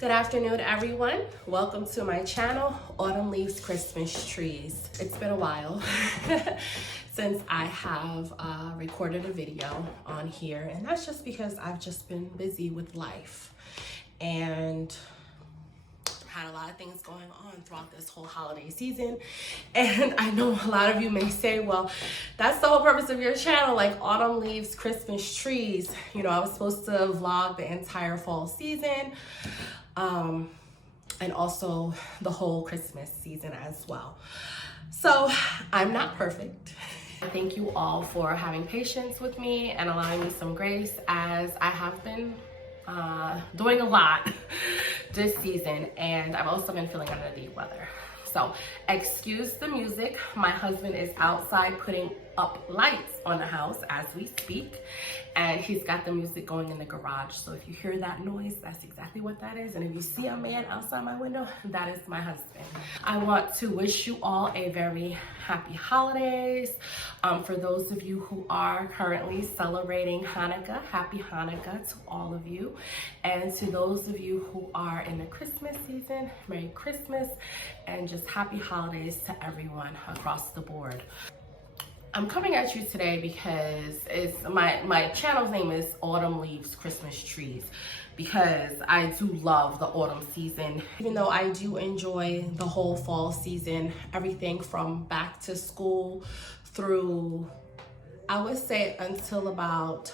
Good afternoon, everyone. Welcome to my channel, Autumn Leaves Christmas Trees. It's been a while since I have recorded a video on here, and that's just because I've just been busy with life and had a lot of things going on throughout this whole holiday season. And I know a lot of you may say, well, that's the whole purpose of your channel, like Autumn Leaves Christmas Trees. You know, I was supposed to vlog the entire fall season, and also the whole Christmas season as well. So I'm not perfect. Thank you all for having patience with me and allowing me some grace, as I have been doing a lot this season, and I've also been feeling under the weather. So excuse the music. My husband is outside putting up lights on the house as we speak, and he's got the music going in the garage. So if you hear that noise, that's exactly what that is. And if you see a man outside my window, that is my husband. I want to wish you all a very happy holidays. For those of you who are currently celebrating Hanukkah, happy Hanukkah to all of you. And to those of you who are in the Christmas season, Merry Christmas, and just happy holidays to everyone across the board. I'm coming at you today because it's my channel's name is Autumn Leaves Christmas Trees, because I do love the autumn season. Even though I do enjoy the whole fall season, everything from back to school through, I would say, until about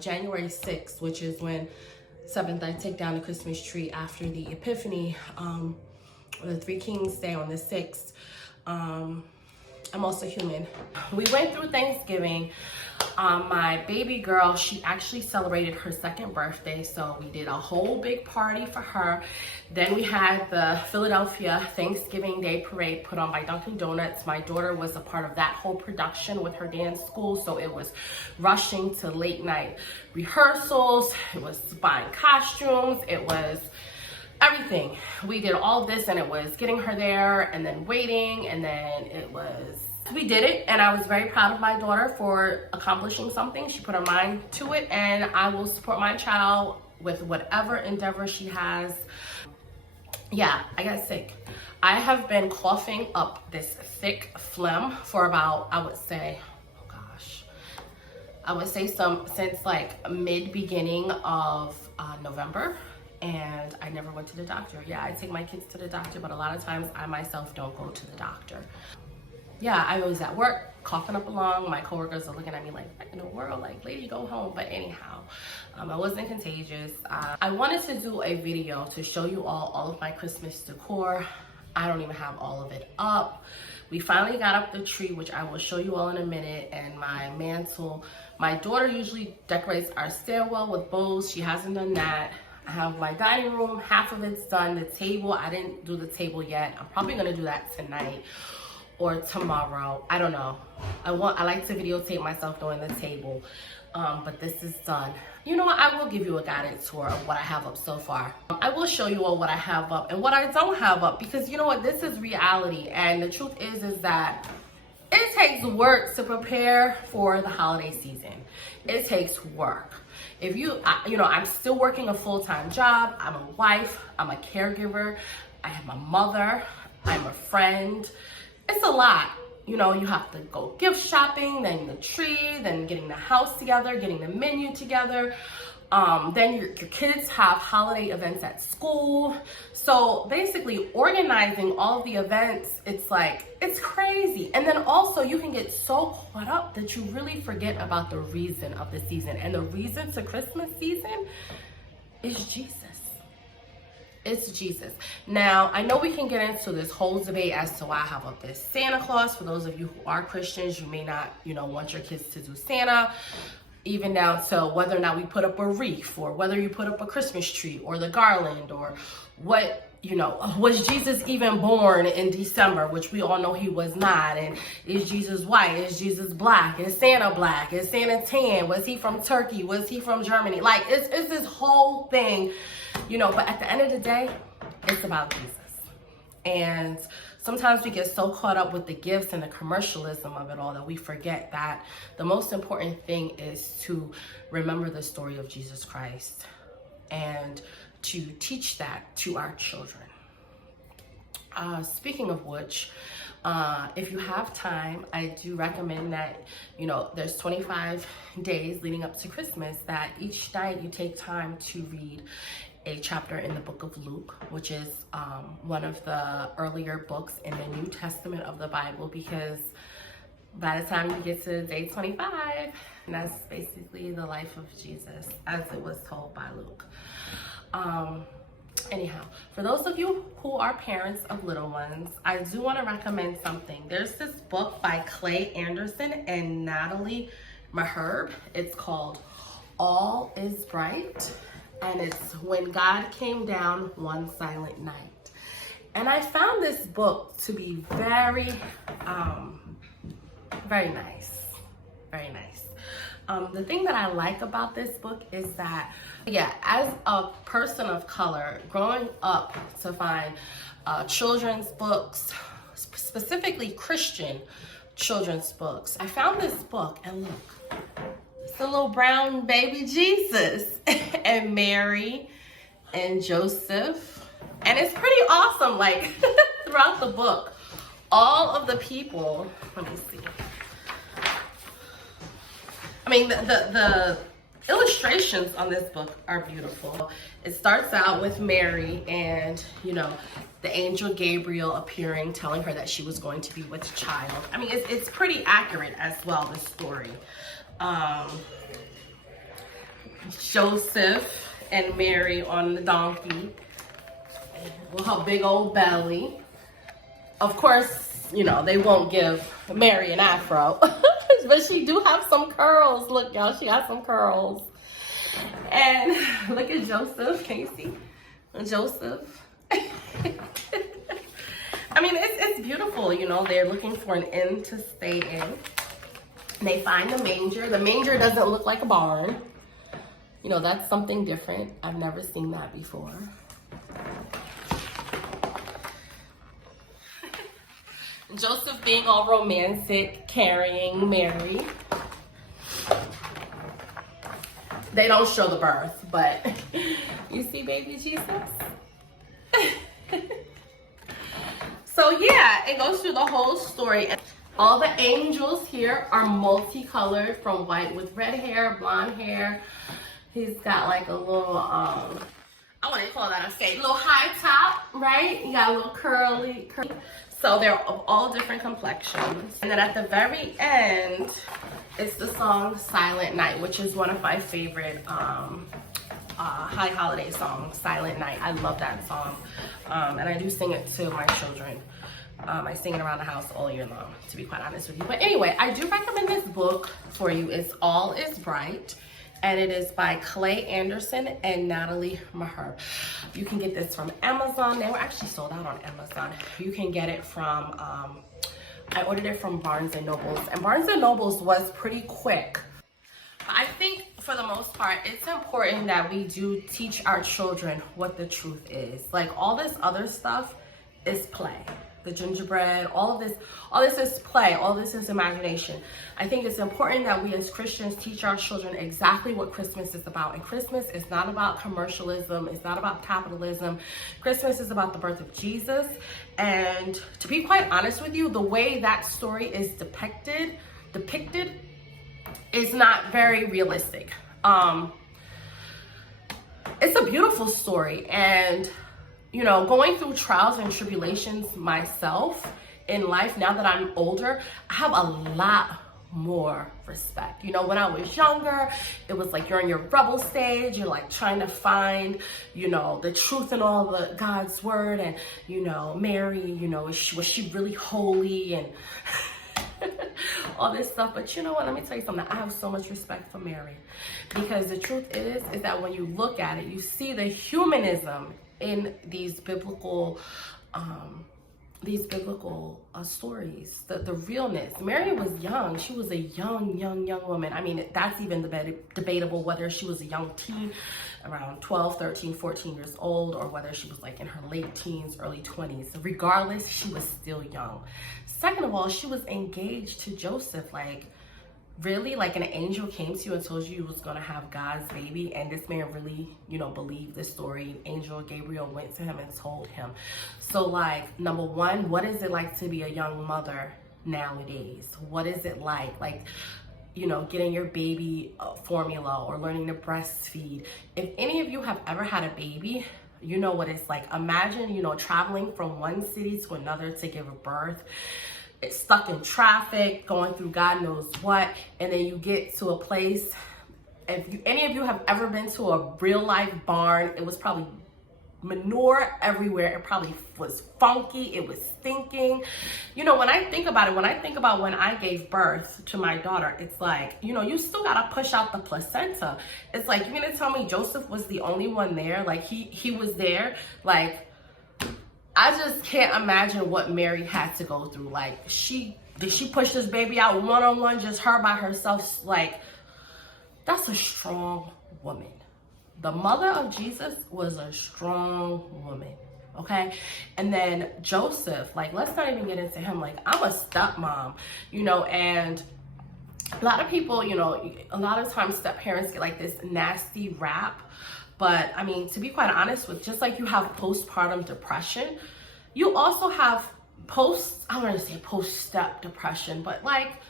January 6th, which is when 7th I take down the Christmas tree after the Epiphany, the Three Kings Day on the 6th. I'm also human. We went through Thanksgiving. My baby girl, she actually celebrated her second birthday, so we did a whole big party for her. Then we had the Philadelphia Thanksgiving Day Parade put on by Dunkin' Donuts. My daughter was a part of that whole production with her dance school, so it was rushing to late night rehearsals, it was buying costumes, it was everything. We did all of this, and it was getting her there and then waiting, and then we did it, and I was very proud of my daughter for accomplishing something. She put her mind to it, and I will support my child with whatever endeavor she has. Yeah, I got sick. I have been coughing up this thick phlegm for about, I would say since like beginning of November. And I never went to the doctor. Yeah, I take my kids to the doctor, but a lot of times I myself don't go to the doctor. Yeah, I was at work coughing up a lung. My coworkers are looking at me like, what in the world? Like, lady, go home. But anyhow, I wasn't contagious. I wanted to do a video to show you all of my Christmas decor. I don't even have all of it up. We finally got up the tree, which I will show you all in a minute, and my mantle. My daughter usually decorates our stairwell with bows. She hasn't done that. I have my dining room, half of it's done. The table, I didn't do the table yet. I'm probably gonna do that tonight or tomorrow. I don't know. I like to videotape myself doing the table, but this is done. You know what? I will give you a guided tour of what I have up so far. I will show you all what I have up and what I don't have up, because you know what? This is reality, and the truth is that it takes work to prepare for the holiday season. It takes work. If I'm still working a full-time job. I'm a wife, I'm a caregiver, I am a mother, I'm a friend. It's a lot. You know, you have to go gift shopping, then the tree, then getting the house together, getting the menu together. Then your kids have holiday events at school. So basically organizing all of the events, it's crazy. And then also you can get so caught up that you really forget about the reason of the season. And the reason to Christmas season is Jesus. It's Jesus. Now, I know we can get into this whole debate as to why I have up this Santa Claus. For those of you who are Christians, you may not, want your kids to do Santa. Even down to whether or not we put up a wreath, or whether you put up a Christmas tree or the garland, or what, was Jesus even born in December, which we all know he was not? And is Jesus white? Is Jesus black? Is Santa black? Is Santa tan? Was he from Turkey? Was he from Germany? Like, it's this whole thing, but at the end of the day, it's about Jesus. And sometimes we get so caught up with the gifts and the commercialism of it all that we forget that the most important thing is to remember the story of Jesus Christ and to teach that to our children. Speaking of which, if you have time, I do recommend that, there's 25 days leading up to Christmas, that each night you take time to read a chapter in the book of Luke, which is one of the earlier books in the New Testament of the Bible, because by the time you get to day 25, and that's basically the life of Jesus as it was told by Luke. Anyhow, for those of you who are parents of little ones, I do want to recommend something. There's this book by Clay Anderson and Natalie Maherb. It's called All is Bright, and it's When God Came Down One Silent Night. And I found this book to be very nice, very nice. The thing that I like about this book is that, as a person of color, growing up to find children's books, specifically Christian children's books, I found this book, and look, it's a little brown baby Jesus and Mary and Joseph, and it's pretty awesome. Like throughout the book, all of the people, let me see. I mean, the illustrations on this book are beautiful. It starts out with Mary and, the angel Gabriel appearing, telling her that she was going to be with child. I mean, it's pretty accurate as well, the story. Joseph and Mary on the donkey with her big old belly. Of course, they won't give Mary an afro. But she do have some curls. Look, y'all, she has some curls. And look at Joseph. Can you see? Joseph. I mean, it's beautiful. They're looking for an inn to stay in. They find the manger. The manger doesn't look like a barn. That's something different. I've never seen that before. Joseph being all romantic, carrying Mary. They don't show the birth, but you see baby Jesus? So yeah, it goes through the whole story. All the angels here are multicolored, from white with red hair, blonde hair. He's got like a little, I wouldn't call that a fade, little high top, right? You got a little curly. So they're of all different complexions. And then at the very end, it's the song Silent Night, which is one of my favorite high holiday songs, Silent Night. I love that song. And I do sing it to my children. I sing it around the house all year long, to be quite honest with you. But anyway, I do recommend this book for you. It's All is Bright, and it is by Clay Anderson and Natalie Maherb. You can get this from Amazon. They were actually sold out on Amazon. You can get it from, I ordered it from Barnes & Nobles, and Barnes & Nobles was pretty quick. I think for the most part, it's important that we do teach our children what the truth is. Like, all this other stuff is play. The gingerbread, all this is play, all this is imagination. I think it's important that we as Christians teach our children exactly what Christmas is about. And Christmas is not about commercialism, it's not about capitalism. Christmas is about the birth of Jesus. And to be quite honest with you, the way that story is depicted is not very realistic. It's a beautiful story, and going through trials and tribulations myself in life, now that I'm older, I have a lot more respect. When I was younger, it was like you're in your rebel stage, you're like trying to find, the truth in all the God's word, and, Mary, was she really holy, and all this stuff. But you know what, let me tell you something. I have so much respect for Mary, because the truth is that when you look at it, you see the humanism in these biblical stories, the realness. Mary was young. She was a young woman. I mean, that's even debatable whether she was a young teen, around 12, 13, 14 years old, or whether she was like in her late teens, early 20s. Regardless, she was still young. Second of all, she was engaged to Joseph like really, like, an angel came to you and told you you was gonna have God's baby, and this man really, you know, believed this story. Angel Gabriel went to him and told him. So, like, number one, what is it like to be a young mother nowadays? What is it like, you know, getting your baby formula or learning to breastfeed? If any of you have ever had a baby, you know what it's like. Imagine, you know, traveling from one city to another to give birth. It's stuck in traffic, going through God knows what, and then you get to a place. If any of you have ever been to a real life barn, it was probably manure everywhere. It probably was funky. It was stinking. You know, when I think about it, when I gave birth to my daughter, it's like, you know, you still gotta push out the placenta. It's like, you're gonna tell me Joseph was the only one there? Like, he was there? Like, I just can't imagine what Mary had to go through. Like, did she push this baby out one-on-one, just her by herself? Like, that's a strong woman. The mother of Jesus was a strong woman, okay? And then Joseph, like, let's not even get into him. Like, I'm a stepmom, you know, and a lot of people, you know, a lot of times step parents get like this nasty rap. But I mean, to be quite honest with, just like you have postpartum depression, you also have I don't want to say post-step depression, but like,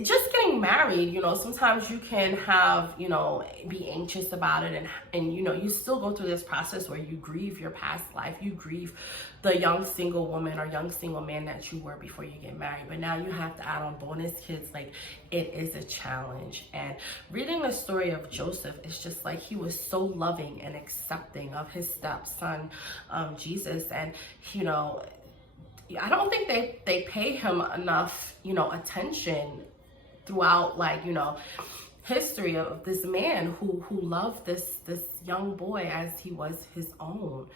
just getting married, you know, sometimes you can have, you know, be anxious about it, and you know, you still go through this process where you grieve your past life, you grieve the young single woman or young single man that you were before you get married. But now you have to add on bonus kids. Like, it is a challenge. And reading the story of Joseph, it's just like he was so loving and accepting of his stepson, Jesus. And, you know, I don't think they pay him enough, you know, attention throughout, like, you know, history of this man who loved this young boy as he was his own,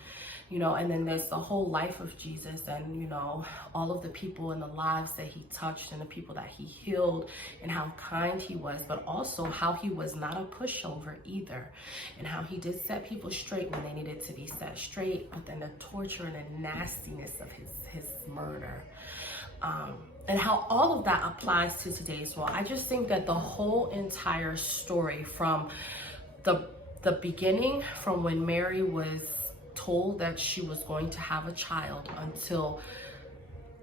you know. And then there's the whole life of Jesus, and, you know, all of the people and the lives that he touched and the people that he healed, and how kind he was, but also how he was not a pushover either, and how he did set people straight when they needed to be set straight, but then the torture and the nastiness of his murder, and how all of that applies to today's world. I just think that the whole entire story, from the beginning, from when Mary was told that she was going to have a child until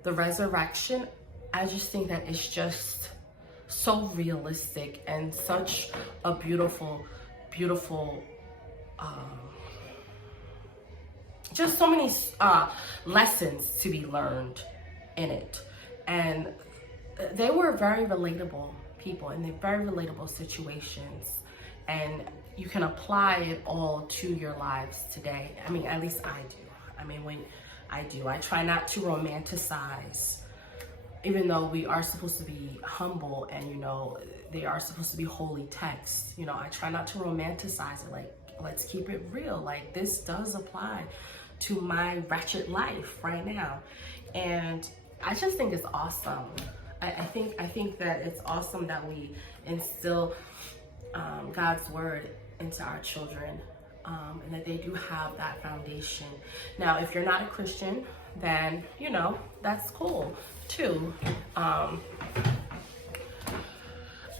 the resurrection, I just think that it's just so realistic and such a beautiful just so many lessons to be learned in it. And they were very relatable people, and they're very relatable situations, and you can apply it all to your lives today. I mean, at least I do. I mean, I try not to romanticize, even though we are supposed to be humble, and, you know, they are supposed to be holy texts. You know, I try not to romanticize it. Like, let's keep it real. Like, this does apply to my wretched life right now. And I just think it's awesome. I think that it's awesome that we instill God's word into our children, and that they do have that foundation. Now, if you're not a Christian, then, you know, that's cool too. I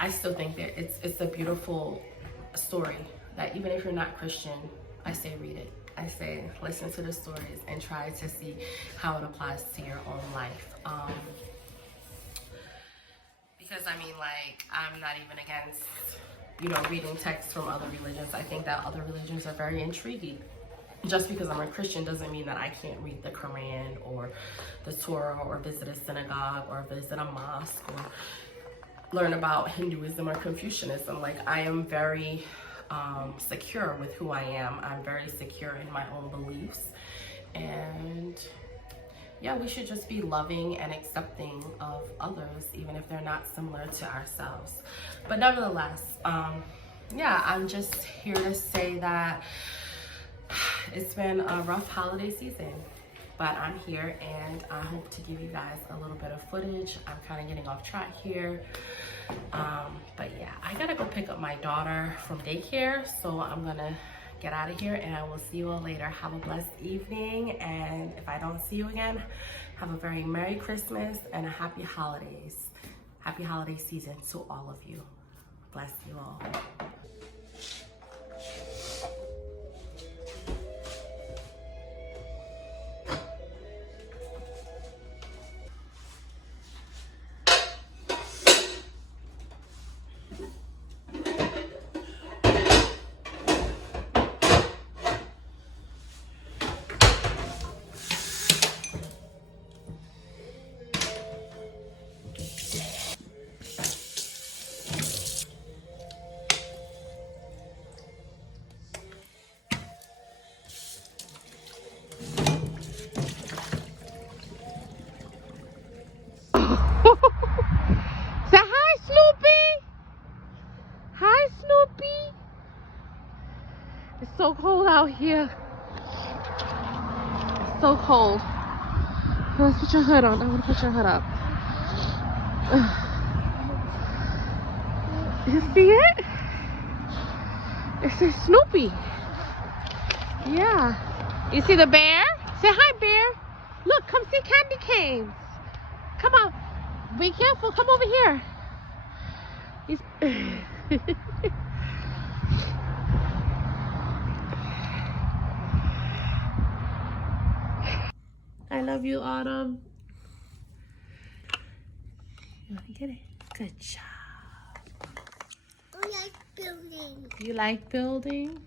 still think that it's a beautiful story that, even if you're not Christian, I say read it. I say listen to the stories and try to see how it applies to your own life. Because I mean, like, I'm not even against, you know, reading texts from other religions. I think that other religions are very intriguing. Just because I'm a Christian doesn't mean that I can't read the Quran or the Torah, or visit a synagogue, or visit a mosque, or learn about Hinduism or Confucianism. Like, I am very secure with who I am. I'm very secure in my own beliefs. And yeah, we should just be loving and accepting of others, even if they're not similar to ourselves. But nevertheless, yeah, I'm just here to say that it's been a rough holiday season, but I'm here, and I hope to give you guys a little bit of footage. I'm kind of getting off track here. But yeah, I gotta go pick up my daughter from daycare, so I'm gonna get out of here, and I will see you all later. Have a blessed evening, and if I don't see you again, have a very Merry Christmas and a Happy Holidays. Happy holiday season to all of you. Bless you all. Say hi, Snoopy. Hi, Snoopy. It's so cold out here. It's so cold. Let's put your hood on. I want to put your hood up. You see it? It says Snoopy. Yeah. You see the bear? Say hi, bear. Look, come see candy canes. Come on. Be careful. Come over here. I love you, Autumn. You want to get it? Good job. I like building. You like building?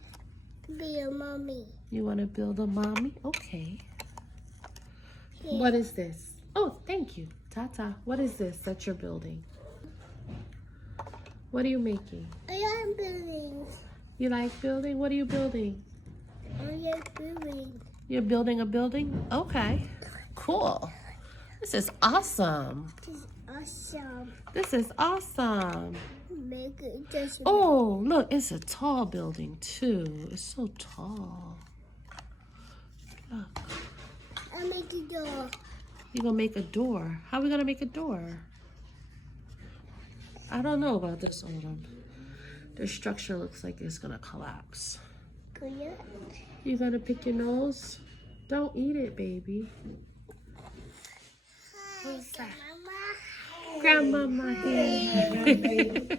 Be a mommy. You want to build a mommy? Okay. Yeah. What is this? Oh, thank you. Tata. What is this that you're building? What are you making? I like building. You like building? What are you building? I like building. You're building a building? Okay. Cool. This is awesome. This is awesome. This is awesome. Make it just. Oh, look, it's a tall building too. It's so tall. Look. I make the door. You're gonna make a door. How are we gonna make a door? I don't know about this, Autumn. The structure looks like it's gonna collapse. Good. You gonna pick your nose? Don't eat it, baby. Who's that? Grandmama here.